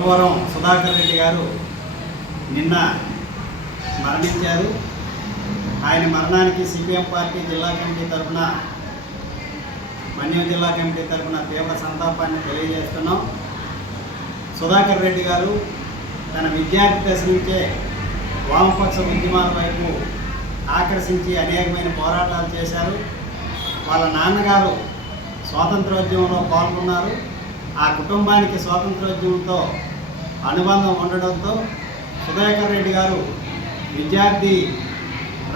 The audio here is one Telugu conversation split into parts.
సురవరం సుధాకర్ రెడ్డి గారు నిన్న మరణించారు. ఆయన మరణానికి సిపిఎం పార్టీ జిల్లా కమిటీ తరఫున మన్యం జిల్లా కమిటీ తరఫున తీవ్ర సంతాపాన్ని తెలియజేస్తున్నాం. సుధాకర్ రెడ్డి గారు తన విద్యార్థి దశ నుంచే వామపక్ష ఉద్యమాల వైపు ఆకర్షించి అనేకమైన పోరాటాలు చేశారు. వాళ్ళ నాన్నగారు స్వాతంత్రోద్యమంలో పాల్గొన్నారు. ఆ కుటుంబానికి స్వాతంత్రోద్యమంతో అనుబంధం ఉండడంతో సుధాకర్ రెడ్డి గారు విద్యార్థి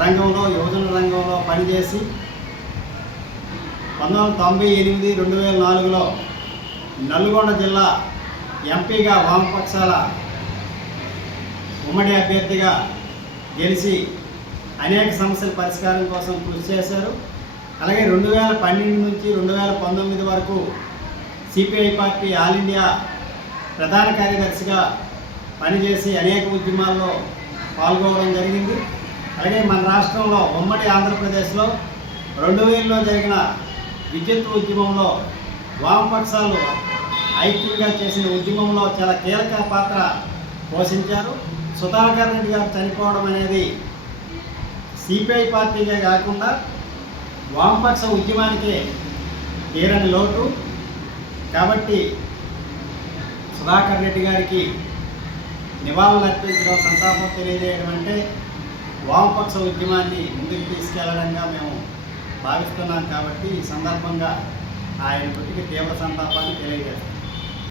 రంగంలో యువజన రంగంలో పనిచేసి పంతొమ్మిది వందల తొంభై ఎనిమిది రెండు వేల నాలుగులో నల్గొండ జిల్లా ఎంపీగా వామపక్షాల ఉమ్మడి అభ్యర్థిగా గెలిచి అనేక సమస్యల పరిష్కారం కోసం కృషి చేశారు. అలాగే రెండు వేల పన్నెండు నుంచి రెండు వేల పంతొమ్మిది వరకు సిపిఐ పార్టీ ఆల్ ఇండియా ప్రధాన కార్యదర్శిగా పనిచేసి అనేక ఉద్యమాల్లో పాల్గొనడం జరిగింది. అలాగే మన రాష్ట్రంలో ఉమ్మడి ఆంధ్రప్రదేశ్లో రెండు వేలలో జరిగిన విద్యుత్ ఉద్యమంలో వామపక్షాలు ఐక్యంగా చేసిన ఉద్యమంలో చాలా కీలక పాత్ర పోషించారు. సుధాకర్ రెడ్డి గారు చనిపోవడం అనేది సిపిఐ పార్టీగా కాకుండా వామపక్ష ఉద్యమానికి తీరని లోటు. కాబట్టి సుధాకర్ రెడ్డి గారికి నివాళులు అర్పించడం సంతాపం తెలియజేయడం అంటే వామపక్ష ఉద్యమాన్ని ముందుకు తీసుకెళ్ళడంగా మేము భావిస్తున్నాం కాబట్టి ఈ సందర్భంగా ఆయన మృతికి తీవ్ర సంతాపాన్ని తెలియజేస్తాం.